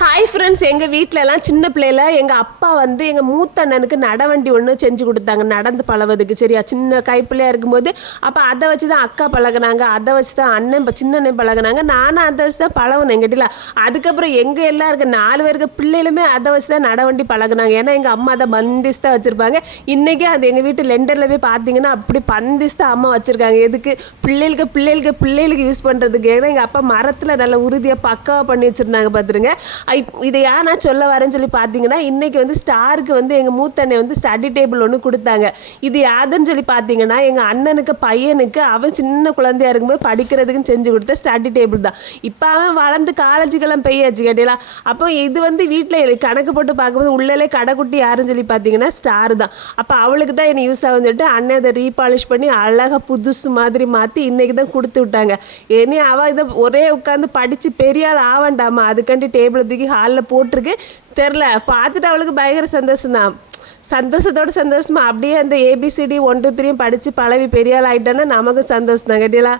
Hi friends எங்கள் வீட்டிலலாம் சின்ன பிள்ளையில எங்கள் அப்பா வந்து எங்கள் மூத்த அண்ணனுக்கு நடவண்டி ஒன்று செஞ்சு கொடுத்தாங்க. நடந்து பழவதுக்கு சரியா? சின்ன கைப்பிள்ளையாக இருக்கும்போது அப்போ அதை வச்சு தான் அக்கா பழகுனாங்க. அதை வச்சு தான் அண்ணன் இப்போ சின்ன அண்ணன் பழகுனாங்க. நானும் அதை வச்சு தான் பழகணும் எங்கிட்டல அதுக்கப்புறம் எங்கள் இருக்க நாலு பேருக்கு பிள்ளைகளுமே அதை வச்சு தான் நடவண்டி பழகுனாங்க. ஏன்னா எங்கள் அம்மா அதை பந்திஸ் தான் வச்சுருப்பாங்க. இன்றைக்கி அது எங்கள் வீட்டு லெண்டரில் போய் பார்த்தீங்கன்னா அப்படி பந்திஸ் தான் அம்மா வச்சுருக்காங்க. எதுக்கு? பிள்ளைகளுக்கு பிள்ளைகளுக்கு பிள்ளைகளுக்கு யூஸ் பண்ணுறதுக்கு ஏன்னா எங்கள் அப்பா மரத்தில் நல்ல உறுதியாக பக்காவாக பண்ணி வச்சுருந்தாங்க பார்த்துருங்க இதை ஏன் நான் சொல்ல வரேன்னு சொல்லி பார்த்தீங்கன்னா இன்றைக்கி வந்து ஸ்டாருக்கு வந்து எங்கள் மூத்தண்ணை வந்து ஸ்டடி டேபிள் ஒன்று கொடுத்தாங்க. இது யாதுன்னு சொல்லி பார்த்தீங்கன்னா எங்கள் அண்ணனுக்கு பையனுக்கு அவன் சின்ன குழந்தையா இருக்கும்போது படிக்கிறதுக்குன்னு செஞ்சு கொடுத்த ஸ்டடி டேபிள் தான். இப்போ அவன் வளர்ந்து காலேஜுக்கெல்லாம் பெய்யாச்சு கேட்டீங்களா? அப்போ இது வந்து வீட்டில் கணக்கு போட்டு பார்க்கும்போது உள்ளே கடைக்குட்டி யாருன்னு சொல்லி பார்த்தீங்கன்னா ஸ்டார் தான். அப்போ அவளுக்கு தான் என்ன யூஸ் ஆகும்னு சொல்லிட்டு அண்ணன் அதை ரீபாலிஷ் பண்ணி அழகாக புதுசு மாதிரி மாற்றி இன்றைக்கி தான் கொடுத்து விட்டாங்க. இனி அவள் இதை ஒரே உட்காந்து படித்து பெரிய ஆள் ஆவாண்டாமா? அதுக்காண்டி டேபிள் தூக்கி ஹாலில் போட்டிருக்கு. தெரில பார்த்துட்டு அவளுக்கு பயங்கர சந்தோஷம் தான். சந்தோஷத்தோட சந்தோஷமா அப்படியே அந்த ஏபிசிடி ஒன் டூ த்ரீயும் படித்து பழவி பெரிய ஆள் ஆகிட்டோன்னா நமக்கு சந்தோஷம் தான். கேட்டீங்களா